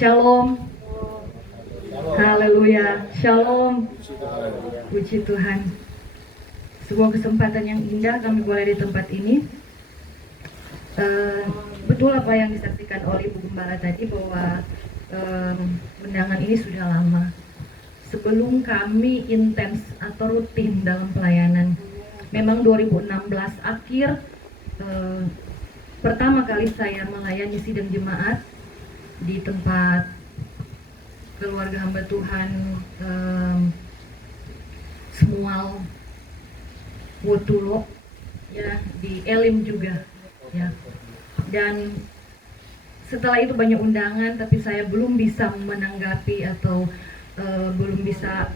Shalom. Haleluya. Shalom. Puji Tuhan. Sebuah kesempatan yang indah kami boleh di tempat ini. Betul apa yang disaksikan oleh Ibu Gembala tadi bahwa undangan ini sudah lama. Sebelum kami intens atau rutin dalam pelayanan. Memang 2016 akhir pertama kali saya melayani sidang jemaat di tempat keluarga hamba Tuhan Semual Wotulo ya, di Elim juga ya. Dan setelah itu banyak undangan, tapi saya belum bisa menanggapi atau belum bisa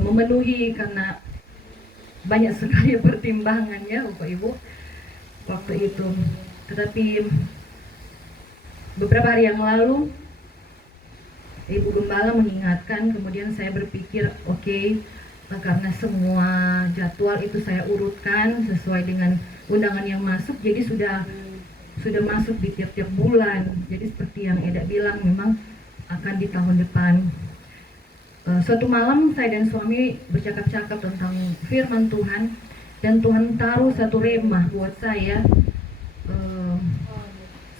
memenuhi karena banyak sekali pertimbangannya Bapak Ibu waktu itu. Tetapi beberapa hari yang lalu Ibu Gembala mengingatkan, kemudian saya berpikir oke, karena semua jadwal itu saya urutkan sesuai dengan undangan yang masuk, jadi sudah masuk di tiap-tiap bulan. Jadi seperti yang Eda bilang, memang akan di tahun depan. Suatu malam saya dan suami bercakap-cakap tentang firman Tuhan, dan Tuhan taruh satu remah buat saya,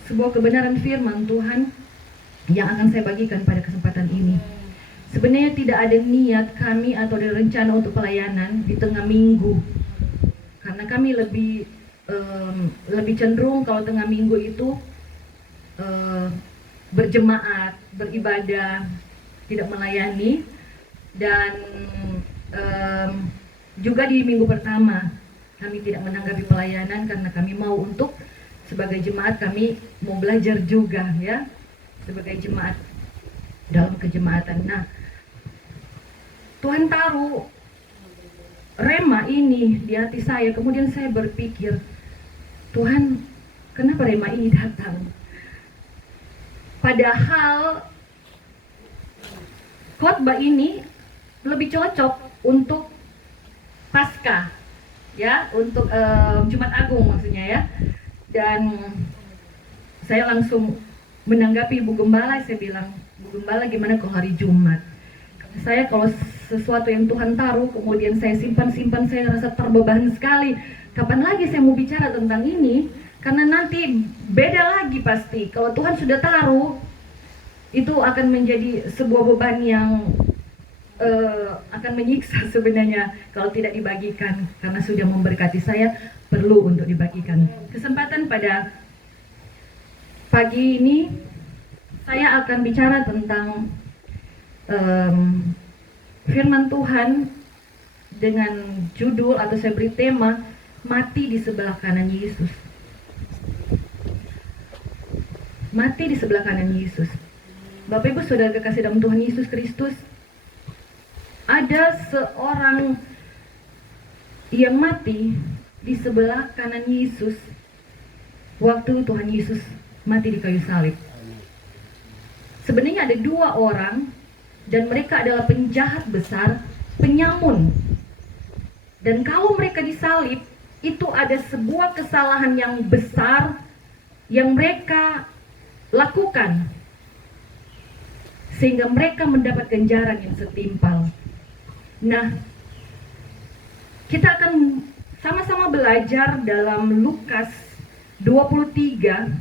sebuah kebenaran firman Tuhan yang akan saya bagikan pada kesempatan ini. Sebenarnya tidak ada niat kami atau ada rencana untuk pelayanan di tengah minggu, karena kami lebih cenderung kalau tengah minggu itu berjemaat, beribadah, tidak melayani. Dan juga di minggu pertama kami tidak menanggapi pelayanan karena kami mau untuk sebagai jemaat kami mau belajar juga ya, sebagai jemaat dalam kejemaatan. Nah, Tuhan taruh rema ini di hati saya. Kemudian saya berpikir, Tuhan, kenapa rema ini datang? Padahal khotbah ini lebih cocok untuk Paskah, ya, untuk Jumat Agung maksudnya ya. Dan saya langsung menanggapi Ibu Gembala, saya bilang, Bu Gembala gimana kalau hari Jumat? Saya kalau sesuatu yang Tuhan taruh kemudian saya simpan, saya rasa terbeban sekali. Kapan lagi saya mau bicara tentang ini? Karena nanti beda lagi pasti. Kalau Tuhan sudah taruh, itu akan menjadi sebuah beban yang akan menyiksa sebenarnya kalau tidak dibagikan. Karena sudah memberkati saya, perlu untuk dibagikan. Kesempatan pada pagi ini saya akan bicara tentang firman Tuhan dengan judul atau saya beri tema mati di sebelah kanan Yesus. Mati di sebelah kanan Yesus. Bapak Ibu Saudara kekasih dalam Tuhan Yesus Kristus, ada seorang yang mati di sebelah kanan Yesus waktu Tuhan Yesus mati di kayu salib. Sebenarnya ada dua orang, dan mereka adalah penjahat besar, penyamun. Dan kalau mereka disalib, itu ada sebuah kesalahan yang besar yang mereka lakukan, sehingga mereka mendapat ganjaran yang setimpal. Nah, kita akan sama-sama belajar dalam Lukas 23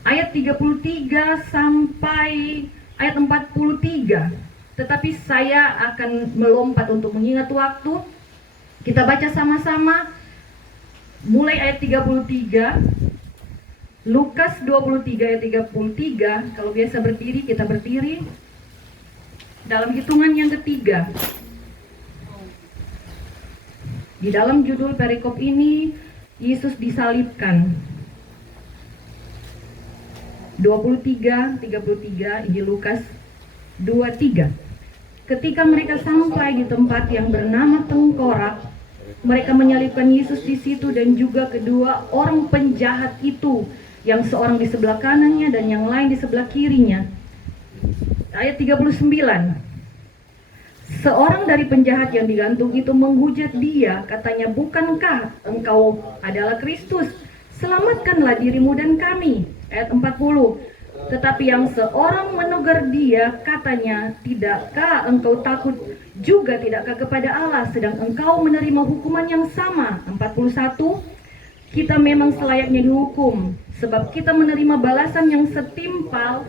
ayat 33 sampai ayat 43. Tetapi saya akan melompat untuk mengingat waktu. Kita baca sama-sama mulai ayat 33. Lukas 23 ayat 33. Kalau biasa berdiri, kita berdiri dalam hitungan yang ketiga. Di dalam judul perikop ini, Yesus disalibkan. 23, Injil Lukas 23. Ketika mereka sampai di tempat yang bernama Tengkorak, mereka menyalibkan Yesus di situ dan juga kedua orang penjahat itu, yang seorang di sebelah kanannya dan yang lain di sebelah kirinya. Ayat 39. Seorang dari penjahat yang digantung itu menghujat dia, katanya, "Bukankah engkau adalah Kristus? Selamatkanlah dirimu dan kami." Ayat 40. Tetapi yang seorang menegur dia, katanya, tidakkah engkau takut juga tidakkah kepada Allah, sedang engkau menerima hukuman yang sama? 41, kita memang selayaknya dihukum, sebab kita menerima balasan yang setimpal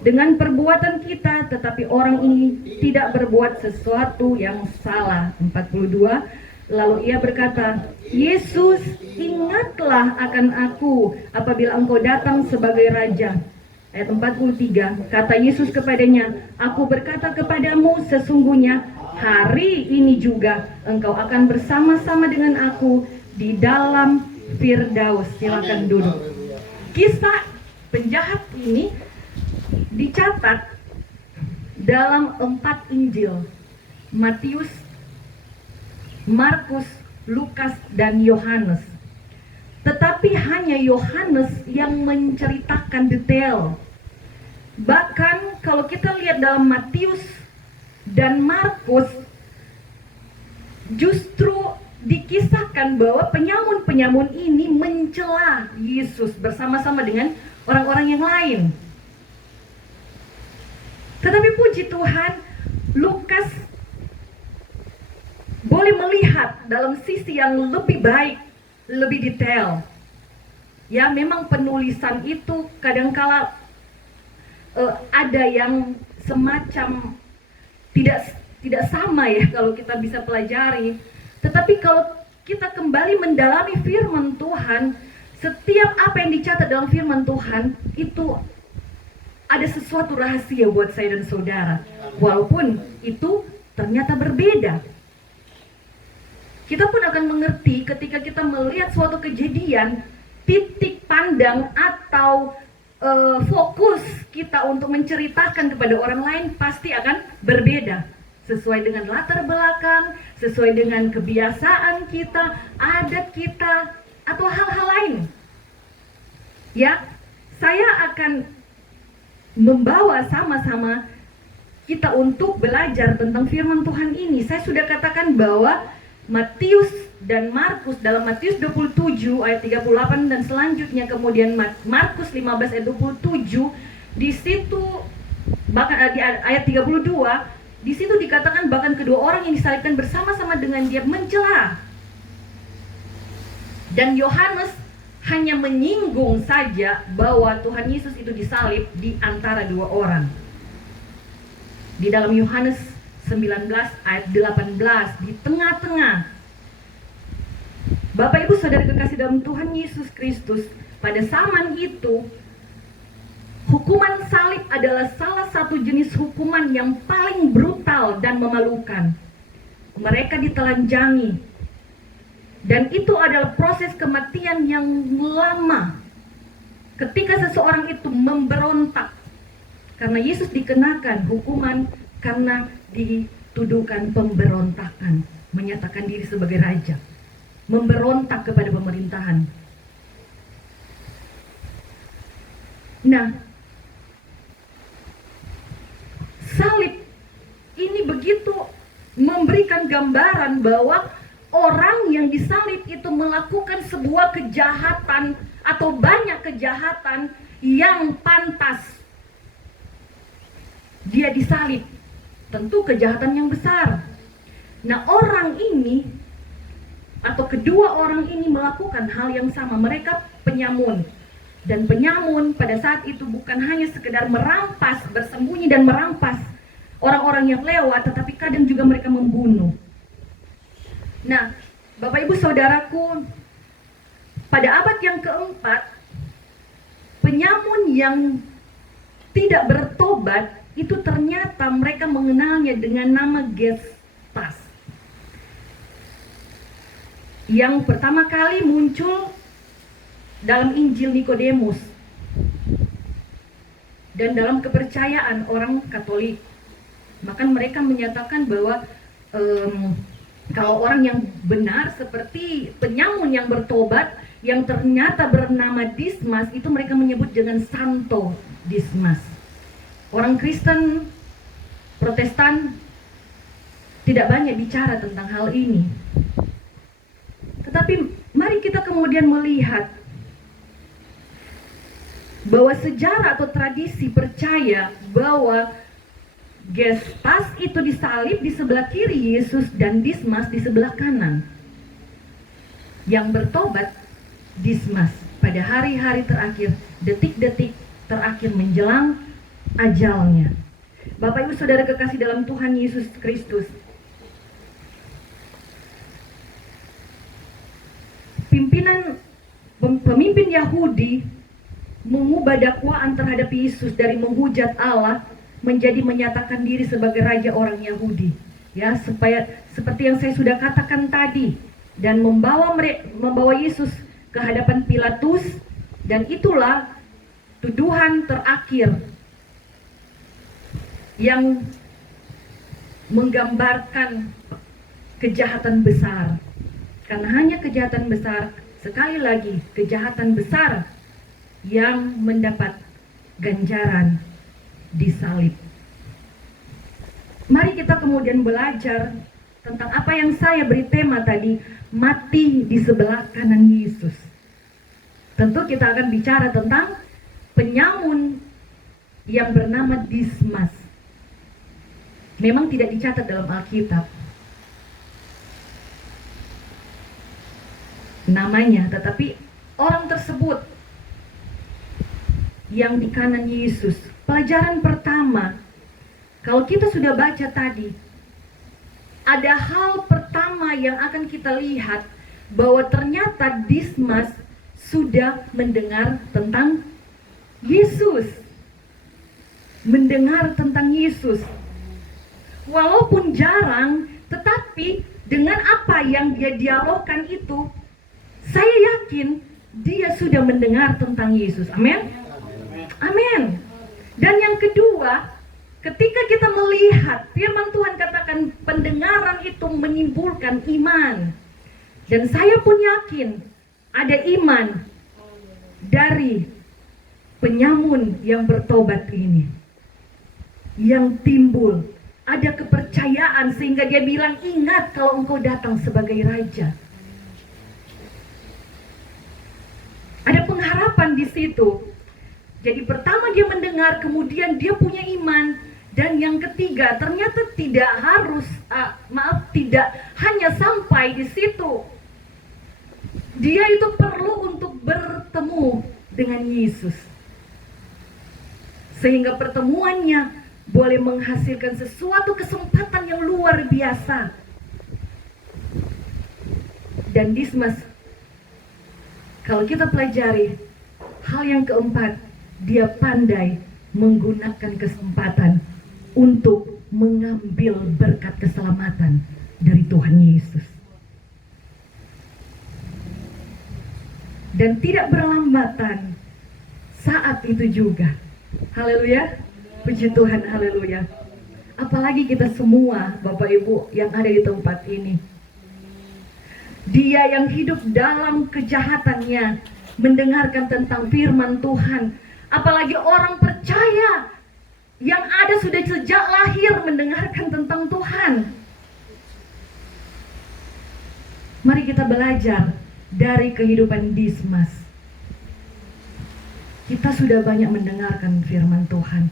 dengan perbuatan kita, tetapi orang ini tidak berbuat sesuatu yang salah. 42, lalu ia berkata, Yesus, ingatlah akan aku apabila engkau datang sebagai Raja. Ayat 43, kata Yesus kepadanya, aku berkata kepadamu, sesungguhnya hari ini juga engkau akan bersama-sama dengan aku di dalam Firdaus. Silakan duduk. Kisah penjahat ini dicatat dalam 4 Injil, Matius, Markus, Lukas, dan Yohanes. Tetapi hanya Yohanes yang menceritakan detail. Bahkan kalau kita lihat dalam Matius dan Markus, justru dikisahkan bahwa penyamun-penyamun ini mencela Yesus bersama-sama dengan orang-orang yang lain. Tetapi puji Tuhan, Lukas boleh melihat dalam sisi yang lebih baik, lebih detail. Ya, memang penulisan itu kadangkala ada yang semacam tidak sama ya kalau kita bisa pelajari. Tetapi kalau kita kembali mendalami firman Tuhan, setiap apa yang dicatat dalam firman Tuhan itu ada sesuatu rahasia buat saya dan saudara. Walaupun itu ternyata berbeda. Kita pun akan mengerti ketika kita melihat suatu kejadian, titik pandang atau fokus kita untuk menceritakan kepada orang lain pasti akan berbeda. Sesuai dengan latar belakang, sesuai dengan kebiasaan kita, adat kita, atau hal-hal lain. Ya, saya akan membawa sama-sama kita untuk belajar tentang firman Tuhan ini. Saya sudah katakan bahwa Matius dan Markus, dalam Matius 27 ayat 38 dan selanjutnya, kemudian Markus 15 ayat 27, di situ bahkan di ayat 32, di situ dikatakan bahkan kedua orang yang disalibkan bersama-sama dengan dia mencela. Dan Yohanes hanya menyinggung saja bahwa Tuhan Yesus itu disalib di antara dua orang. Di dalam Yohanes 19 ayat 18, di tengah-tengah. Bapak Ibu Saudara kekasih dalam Tuhan Yesus Kristus, pada zaman itu hukuman salib adalah salah satu jenis hukuman yang paling brutal dan memalukan. Mereka ditelanjangi, dan itu adalah proses kematian yang lama. Ketika seseorang itu memberontak, karena Yesus dikenakan hukuman karena dituduhkan pemberontakan, menyatakan diri sebagai raja, memberontak kepada pemerintahan. Nah, salib ini begitu memberikan gambaran bahwa orang yang disalib itu melakukan sebuah kejahatan atau banyak kejahatan yang pantas dia disalib. Tentu kejahatan yang besar. Nah, orang ini atau kedua orang ini melakukan hal yang sama. Mereka penyamun. Dan penyamun pada saat itu bukan hanya sekedar merampas, bersembunyi dan merampas orang-orang yang lewat, tetapi kadang juga mereka membunuh. Nah, Bapak Ibu Saudaraku, pada abad yang keempat, penyamun yang tidak bertobat itu ternyata mereka mengenalnya dengan nama Gestas. Yang pertama kali muncul dalam Injil Nikodemus dan dalam kepercayaan orang Katolik. Maka mereka menyatakan bahwa kalau orang yang benar seperti penyamun yang bertobat yang ternyata bernama Dismas, itu mereka menyebut dengan Santo Dismas. Orang Kristen, Protestan tidak banyak bicara tentang hal ini. Tetapi mari kita kemudian melihat bahwa sejarah atau tradisi percaya bahwa Gestas itu disalib di sebelah kiri Yesus dan Dismas di sebelah kanan. Yang bertobat Dismas pada hari-hari terakhir, detik-detik terakhir menjelang ajalnya. Bapak Ibu Saudara kekasih dalam Tuhan Yesus Kristus, pemimpin Yahudi mengubah dakwaan terhadap Yesus dari menghujat Allah menjadi menyatakan diri sebagai raja orang Yahudi, ya, supaya seperti yang saya sudah katakan tadi, dan membawa Yesus ke hadapan Pilatus, dan itulah tuduhan terakhir yang menggambarkan kejahatan besar. Karena hanya kejahatan besar, sekali lagi kejahatan besar yang mendapat ganjaran disalib. Mari kita kemudian belajar tentang apa yang saya beri tema tadi, mati di sebelah kanan Yesus. Tentu kita akan bicara tentang penyamun yang bernama Dismas. Memang tidak dicatat dalam Alkitab namanya, tetapi orang tersebut yang di kanan Yesus. Pelajaran pertama, kalau kita sudah baca tadi, ada hal pertama yang akan kita lihat, bahwa ternyata Dismas sudah mendengar tentang Yesus. Mendengar tentang Yesus. Walaupun jarang, tetapi dengan apa yang dia dialogkan itu, saya yakin dia sudah mendengar tentang Yesus. Amin. Amin. Dan yang kedua, ketika kita melihat firman Tuhan katakan pendengaran itu menimbulkan iman. Dan saya pun yakin ada iman dari penyamun yang bertobat ini. Yang timbul, ada kepercayaan sehingga dia bilang, ingat kalau engkau datang sebagai raja. Ada pengharapan di situ. Jadi pertama dia mendengar, kemudian dia punya iman. Dan yang ketiga, ternyata tidak harus, tidak hanya sampai di situ. Dia itu perlu untuk bertemu dengan Yesus. Sehingga pertemuannya boleh menghasilkan sesuatu kesempatan yang luar biasa. Dan Dismas, kalau kita pelajari, hal yang keempat, dia pandai menggunakan kesempatan untuk mengambil berkat keselamatan dari Tuhan Yesus. Dan tidak berlambatan saat itu juga. Haleluya, puji Tuhan, haleluya. Apalagi kita semua, Bapak Ibu yang ada di tempat ini. Dia yang hidup dalam kejahatannya, mendengarkan tentang firman Tuhan. Apalagi orang percaya yang ada sudah sejak lahir mendengarkan tentang Tuhan. Mari kita belajar dari kehidupan Dismas. Kita sudah banyak mendengarkan firman Tuhan.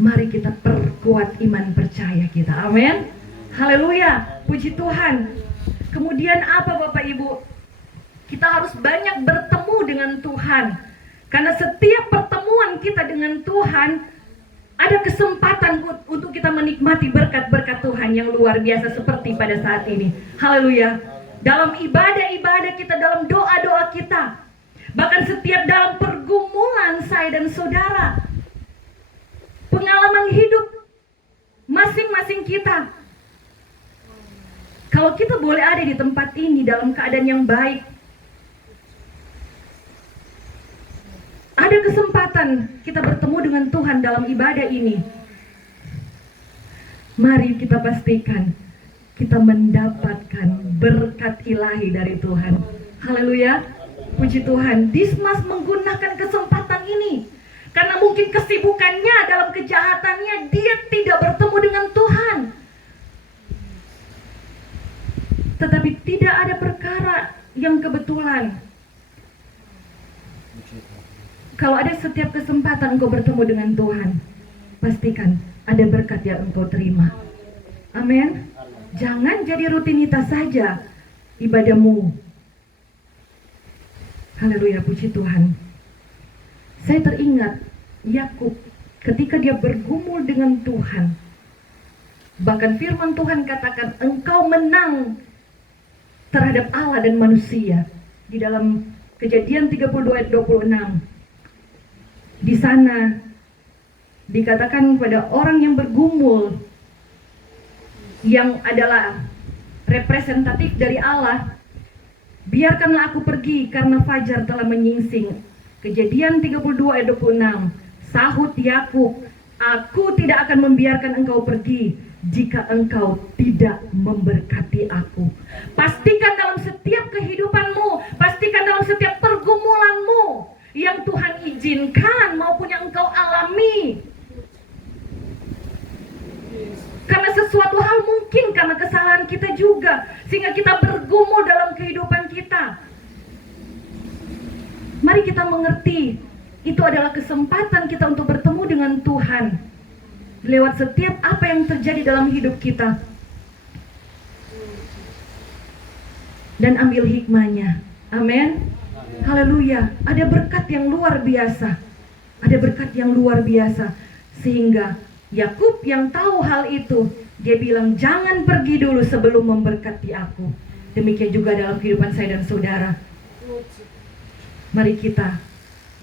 Mari kita perkuat iman percaya kita. Amin. Haleluya. Puji Tuhan. Kemudian apa Bapak Ibu? Kita harus banyak bertemu dengan Tuhan. Karena setiap pertemuan kita dengan Tuhan, ada kesempatan untuk kita menikmati berkat-berkat Tuhan yang luar biasa seperti pada saat ini. Haleluya. Dalam ibadah-ibadah kita, dalam doa-doa kita, bahkan setiap dalam pergumulan saya dan saudara, pengalaman hidup masing-masing kita. Kalau kita boleh ada di tempat ini dalam keadaan yang baik, ada kesempatan kita bertemu dengan Tuhan dalam ibadah ini. Mari kita pastikan kita mendapatkan berkat ilahi dari Tuhan. Haleluya. Puji Tuhan. Dismas menggunakan kesempatan ini. Karena mungkin kesibukannya dalam kejahatannya, dia tidak bertemu dengan Tuhan. Tetapi tidak ada perkara yang kebetulan. Kalau ada setiap kesempatan engkau bertemu dengan Tuhan, pastikan ada berkat yang engkau terima. Amin. Jangan jadi rutinitas saja ibadahmu. Haleluya, puji Tuhan. Saya teringat Yakub ketika dia bergumul dengan Tuhan. Bahkan firman Tuhan katakan engkau menang terhadap Allah dan manusia. Di dalam Kejadian 32 ayat 26. Di sana dikatakan pada orang yang bergumul, yang adalah representatif dari Allah, biarkanlah aku pergi karena fajar telah menyingsing. Kejadian 32 ayat 26. Sahut Yakub, aku tidak akan membiarkan engkau pergi jika engkau tidak memberkati aku. Pastikan dalam setiap kehidupanmu, pastikan dalam setiap pergumulanmu yang Tuhan izinkan maupun yang engkau alami. Karena sesuatu hal mungkin karena kesalahan kita juga, sehingga kita bergumul dalam kehidupan kita. Mari kita mengerti, itu adalah kesempatan kita untuk bertemu dengan Tuhan lewat setiap apa yang terjadi dalam hidup kita, dan ambil hikmahnya. Amin. Haleluya. Ada berkat yang luar biasa. Ada berkat yang luar biasa. Sehingga Yakub yang tahu hal itu, dia bilang jangan pergi dulu sebelum memberkati aku. Demikian juga dalam kehidupan saya dan saudara. Mari kita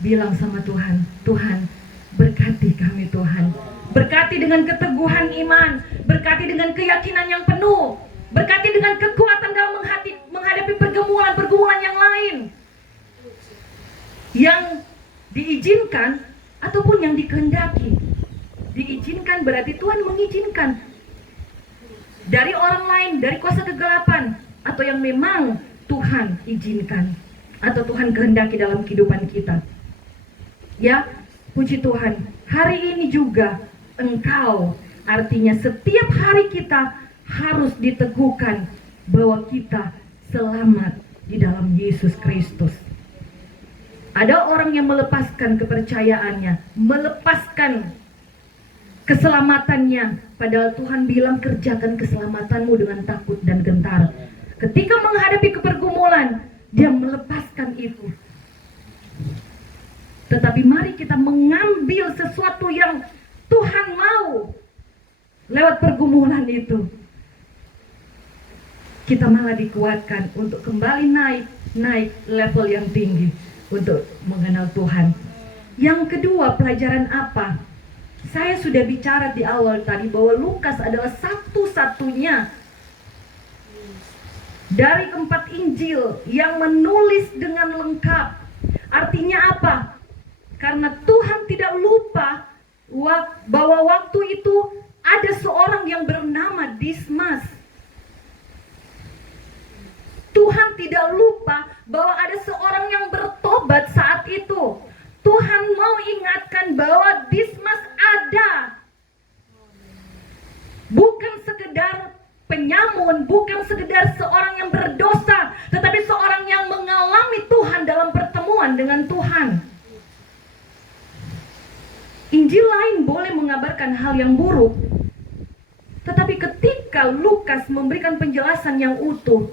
bilang sama Tuhan, Tuhan berkati kami Tuhan. Berkati dengan keteguhan iman, berkati dengan keyakinan yang penuh, berkati dengan kekuatan dalam menghadapi pergumulan-pergumulan yang lain, yang diizinkan ataupun yang dikehendaki. Diizinkan berarti Tuhan mengizinkan dari orang lain, dari kuasa kegelapan, atau yang memang Tuhan izinkan atau Tuhan kehendaki dalam kehidupan kita. Ya, puji Tuhan. Hari ini juga engkau, artinya setiap hari kita harus diteguhkan bahwa kita selamat di dalam Yesus Kristus. Ada orang yang melepaskan kepercayaannya, melepaskan keselamatannya, padahal Tuhan bilang kerjakan keselamatanmu dengan takut dan gentar. Ketika menghadapi kepergumulan, dia melepaskan itu. Tetapi mari kita mengambil sesuatu yang Tuhan mau lewat pergumulan itu. Kita malah dikuatkan untuk kembali naik level yang tinggi untuk mengenal Tuhan. Yang kedua, pelajaran apa? Saya sudah bicara di awal tadi bahwa Lukas adalah satu-satunya dari 4 Injil yang menulis dengan lengkap. Artinya apa? Karena Tuhan tidak lupa bahwa waktu itu ada seorang yang bernama Dismas. Tuhan tidak lupa bahwa ada seorang yang bertobat saat itu. Tuhan mau ingatkan bahwa Dismas ada. Bukan sekedar penyamun, bukan sekedar seorang yang berdosa, tetapi seorang yang mengalami Tuhan dalam pertemuan dengan Tuhan. Injil lain boleh mengabarkan hal yang buruk, tetapi ketika Lukas memberikan penjelasan yang utuh,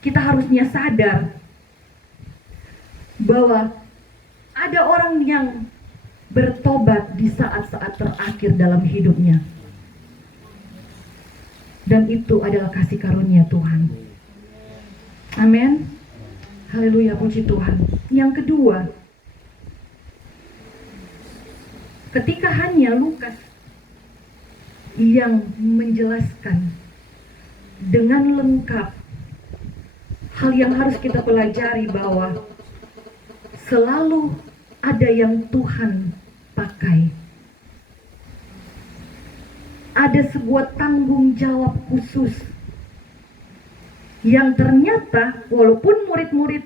kita harusnya sadar bahwa ada orang yang bertobat di saat-saat terakhir dalam hidupnya. Dan itu adalah kasih karunia Tuhan. Amin. Haleluya, puji Tuhan. Yang kedua, ketika hanya Lukas yang menjelaskan dengan lengkap hal yang harus kita pelajari, bahwa selalu ada yang Tuhan pakai. Ada sebuah tanggung jawab khusus yang ternyata walaupun murid-murid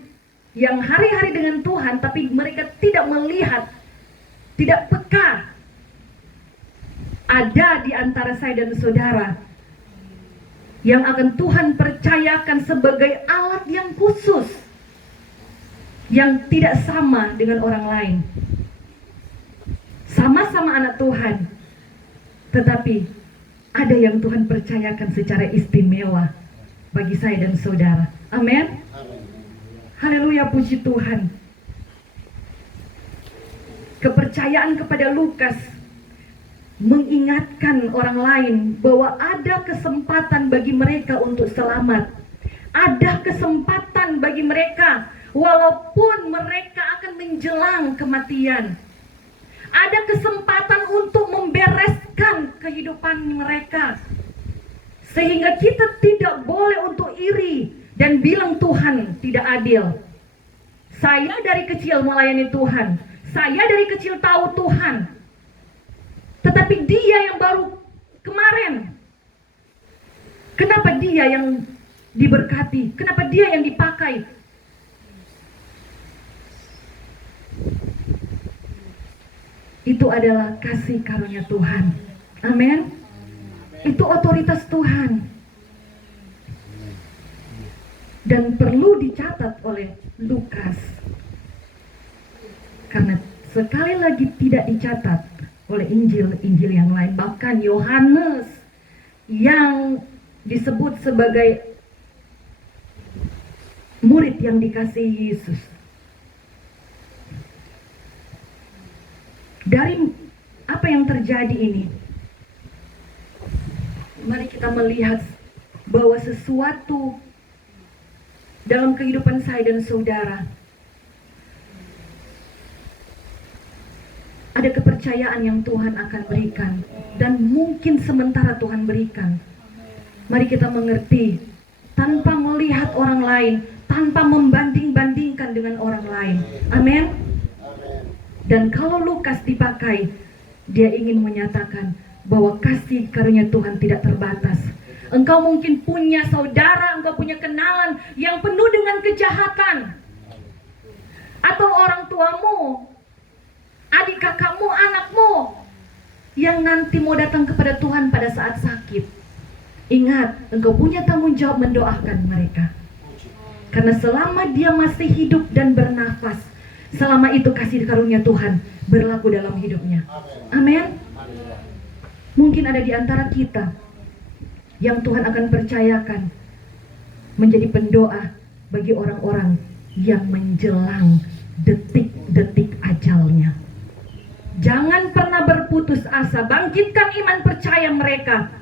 yang hari-hari dengan Tuhan, tapi mereka tidak melihat, tidak peka. Ada di antara saya dan saudara yang akan Tuhan percayakan sebagai alat yang khusus yang tidak sama dengan orang lain. Sama-sama anak Tuhan, tetapi ada yang Tuhan percayakan secara istimewa bagi saya dan saudara. Amin. Haleluya, puji Tuhan. Kepercayaan kepada Lukas mengingatkan orang lain bahwa ada kesempatan bagi mereka untuk selamat. Ada kesempatan bagi mereka walaupun mereka akan menjelang kematian. Ada kesempatan untuk membereskan kehidupan mereka. Sehingga kita tidak boleh untuk iri dan bilang Tuhan tidak adil. Saya dari kecil melayani Tuhan. Saya dari kecil tahu Tuhan. Tetapi dia yang baru kemarin. Kenapa dia yang diberkati? Kenapa dia yang dipakai? Itu adalah kasih karunia Tuhan. Amin. Itu otoritas Tuhan. Dan perlu dicatat oleh Lukas. Karena sekali lagi tidak dicatat oleh Injil-Injil yang lain. Bahkan Yohanes yang disebut sebagai murid yang dikasihi Yesus. Dari apa yang terjadi ini, mari kita melihat bahwa sesuatu dalam kehidupan saya dan saudara, ada kepercayaan yang Tuhan akan berikan, dan mungkin sementara Tuhan berikan. Mari kita mengerti, tanpa melihat orang lain, tanpa membanding-bandingkan dengan orang lain. Amin. Dan kalau Lukas dipakai, dia ingin menyatakan bahwa kasih karunia Tuhan tidak terbatas. Engkau mungkin punya saudara, engkau punya kenalan yang penuh dengan kejahatan. Atau orang tuamu, adik kakakmu, anakmu yang nanti mau datang kepada Tuhan pada saat sakit. Ingat, engkau punya tanggung jawab mendoakan mereka. Karena selama dia masih hidup dan bernafas, selama itu kasih karunia Tuhan berlaku dalam hidupnya. Amin. Mungkin ada di antara kita yang Tuhan akan percayakan menjadi pendoa bagi orang-orang yang menjelang detik-detik ajalnya. Jangan pernah berputus asa. Bangkitkan iman percaya mereka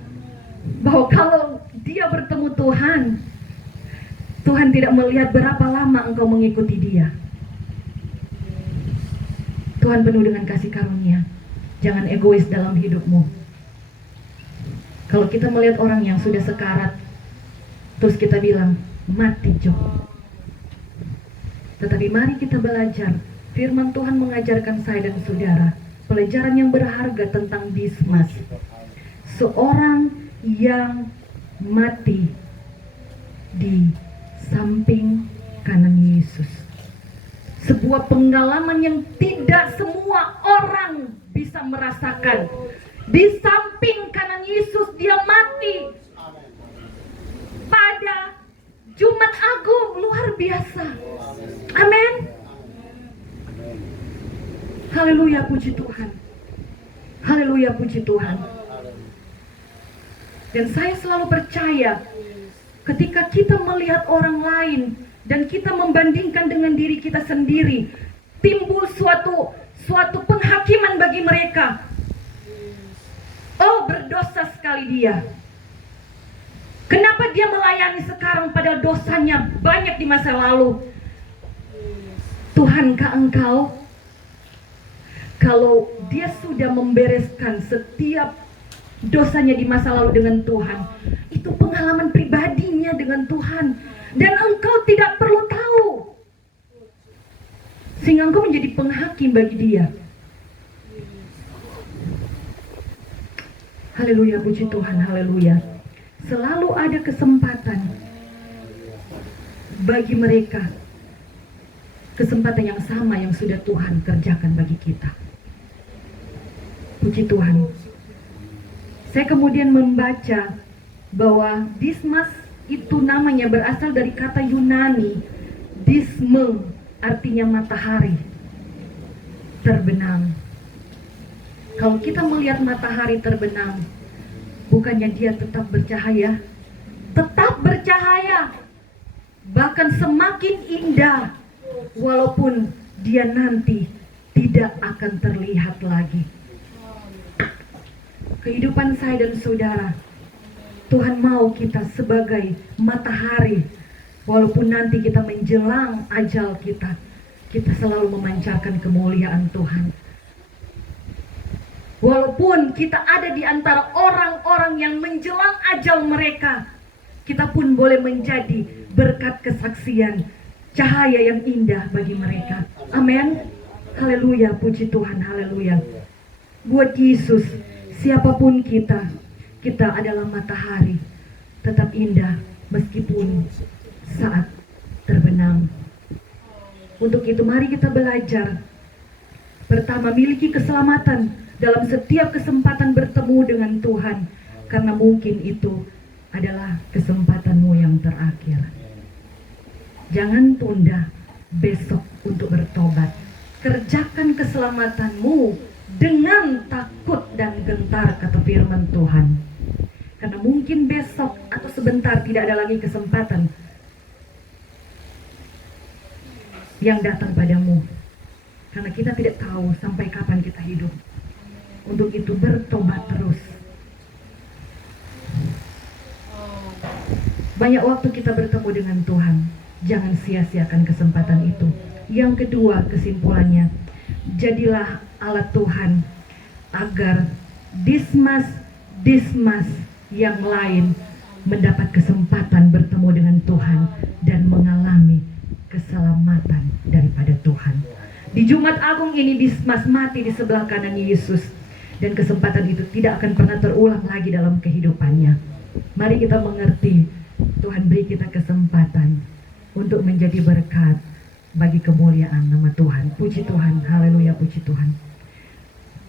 bahwa kalau dia bertemu Tuhan, Tuhan tidak melihat berapa lama engkau mengikuti dia. Tuhan penuh dengan kasih karunia. Jangan egois dalam hidupmu. Kalau kita melihat orang yang sudah sekarat, terus kita bilang, mati Jo. Tetapi mari kita belajar. Firman Tuhan mengajarkan saya dan saudara pelajaran yang berharga tentang Dismas, seorang yang mati di samping kanan Yesus. Sebuah pengalaman yang tidak semua orang bisa merasakan. Di samping kanan Yesus dia mati pada Jumat Agung, luar biasa. Amin. Haleluya, puji Tuhan. Haleluya, puji Tuhan. Dan saya selalu percaya ketika kita melihat orang lain dan kita membandingkan dengan diri kita sendiri, timbul suatu penghakiman bagi mereka. Oh, berdosa sekali dia. Kenapa dia melayani sekarang padahal dosanya banyak di masa lalu? Tuhankah engkau? Kalau dia sudah membereskan setiap dosanya di masa lalu dengan Tuhan, itu pengalaman pribadinya dengan Tuhan, dan engkau tidak perlu tahu, sehingga engkau menjadi penghakim bagi dia. Haleluya, puji Tuhan, haleluya. Selalu ada kesempatan bagi mereka, kesempatan yang sama yang sudah Tuhan kerjakan bagi kita. Puji Tuhan. Saya kemudian membaca bahwa Dismas itu namanya berasal dari kata Yunani, disme, artinya matahari terbenam. Kalau kita melihat matahari terbenam, bukannya dia tetap bercahaya? Tetap bercahaya, bahkan semakin indah, walaupun dia nanti tidak akan terlihat lagi. Kehidupan saya dan saudara, Tuhan mau kita sebagai matahari. Walaupun nanti kita menjelang ajal kita selalu memancarkan kemuliaan Tuhan. Walaupun kita ada di antara orang-orang yang menjelang ajal mereka, kita pun boleh menjadi berkat kesaksian, cahaya yang indah bagi mereka. Amin. Haleluya, puji Tuhan, haleluya. Buat Yesus, siapapun kita adalah matahari, tetap indah meskipun saat terbenam. Untuk itu mari kita belajar. Pertama, miliki keselamatan dalam setiap kesempatan bertemu dengan Tuhan, karena mungkin itu adalah kesempatanmu yang terakhir. Jangan tunda besok untuk bertobat. Kerjakan keselamatanmu dengan takut dan gentar, kata firman Tuhan. Karena mungkin besok atau sebentar tidak ada lagi kesempatan yang datang padamu. Karena kita tidak tahu sampai kapan kita hidup. Untuk itu bertobat terus. Banyak waktu kita bertemu dengan Tuhan. Jangan sia-siakan kesempatan itu. Yang kedua, kesimpulannya, jadilah alat Tuhan agar Dismas yang lain mendapat kesempatan bertemu dengan Tuhan dan mengalami keselamatan daripada Tuhan. Di Jumat Agung ini Dismas mati di sebelah kanan Yesus, dan kesempatan itu tidak akan pernah terulang lagi dalam kehidupannya. Mari kita mengerti, Tuhan beri kita kesempatan untuk menjadi berkat bagi kemuliaan nama Tuhan. Puji Tuhan, haleluya, puji Tuhan.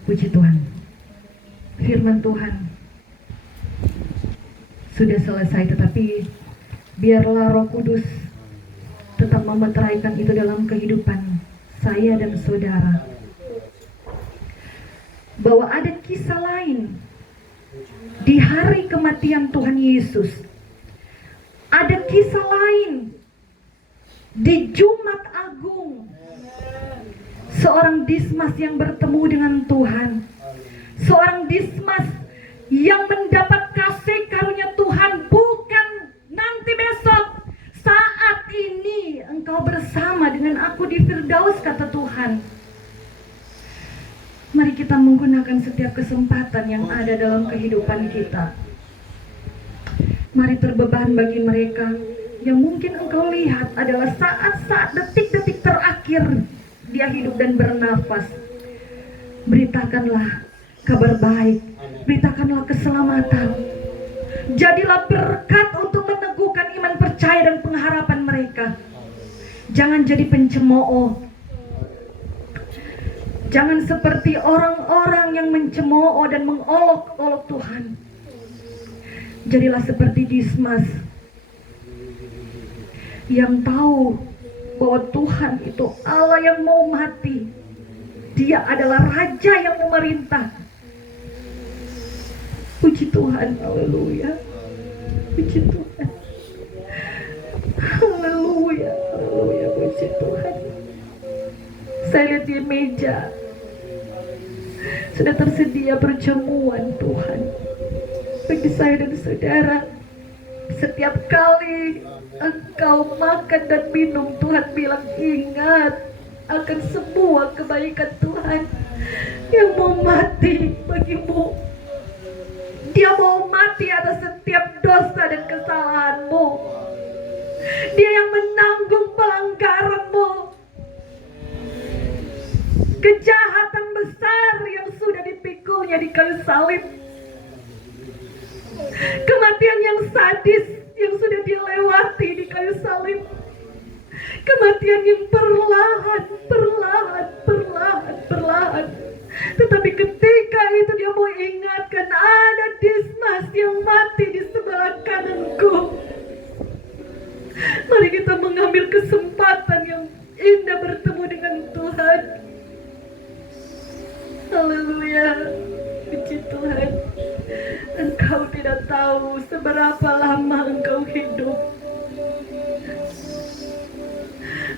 Puji Tuhan. Firman Tuhan sudah selesai, tetapi biarlah Roh Kudus tetap memeteraikan itu dalam kehidupan saya dan saudara, bahwa ada kisah lain di hari kematian Tuhan Yesus. Ada kisah lain di Jumat Agung. Seorang Dismas yang bertemu dengan Tuhan. Seorang Dismas yang mendapat kasih karunia Tuhan, bukan nanti besok. Saat ini engkau bersama dengan aku di Firdaus, kata Tuhan. Mari kita menggunakan setiap kesempatan yang ada dalam kehidupan kita. Mari terbeban bagi mereka yang mungkin engkau lihat adalah saat-saat, detik-detik terakhir dia hidup dan bernafas. Beritakanlah kabar baik, beritakanlah keselamatan. Jadilah berkat untuk meneguhkan iman, percaya dan pengharapan mereka. Jangan jadi pencemooh. Jangan seperti orang-orang yang mencemooh dan mengolok-olok Tuhan. Jadilah seperti Dismas yang tahu bahwa Tuhan itu Allah yang mau mati. Dia adalah Raja yang memerintah. Puji Tuhan, haleluya. Puji Tuhan. Haleluya, haleluya, puji Tuhan. Saya lihat di meja sudah tersedia perjamuan Tuhan bagi saya dan saudara. Setiap kali engkau makan dan minum, Tuhan bilang, ingat akan semua kebaikan Tuhan yang mau mati bagimu. Dia mau mati atas setiap dosa dan kesalahanmu. Dia yang menanggung pelanggaranmu. Kejahatan besar yang sudah dipikulnya di kayu salib. Kematian yang sadis yang sudah dilewati di kayu salib. Kematian yang perlahan. Tetapi ketika itu dia mau ingatkan, ada Dismas yang mati di sebelah kananku. Mari kita mengambil kesempatan yang indah bertemu dengan Tuhan. Haleluya, puji Tuhan. Engkau tidak tahu seberapa lama engkau hidup.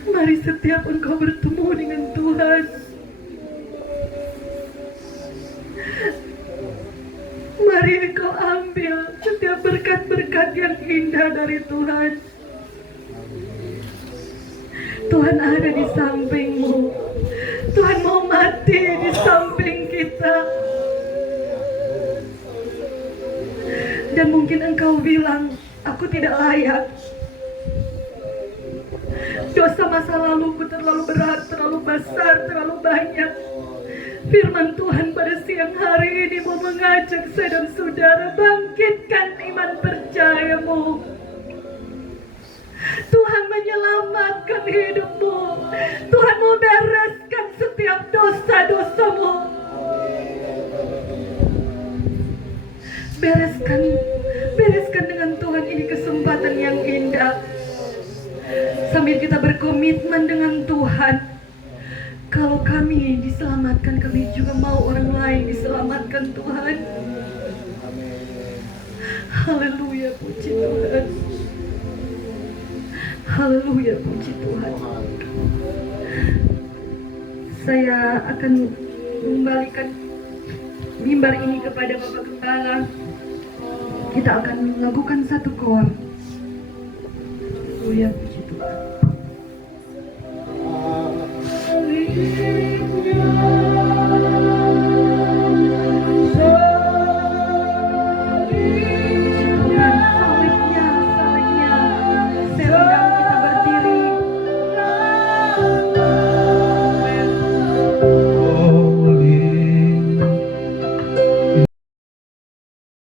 Mari setiap engkau bertemu dengan Tuhan, mari engkau ambil setiap berkat-berkat yang indah dari Tuhan. Tuhan ada di sampingmu. Tuhan mau mati di samping kita. Dan mungkin engkau bilang, aku tidak layak. Dosa masa laluku terlalu berat, terlalu besar, terlalu banyak. Firman Tuhan pada siang hari ini mau mengajak saya dan saudara, bangkitkan iman percayamu. Tuhan menyelamatkan hidupmu. Tuhan mau bereskan setiap dosa-dosamu. Bereskan dengan Tuhan. Ini kesempatan yang indah. Sambil kita berkomitmen dengan Tuhan, kalau kami diselamatkan, kami juga mau orang lain diselamatkan Tuhan. Haleluya, puji Tuhan. Haleluya, puji Tuhan. Saya akan mengembalikan mimbar ini kepada Bapak Gembala. Kita akan melakukan satu kor. Haleluya, puji Tuhan.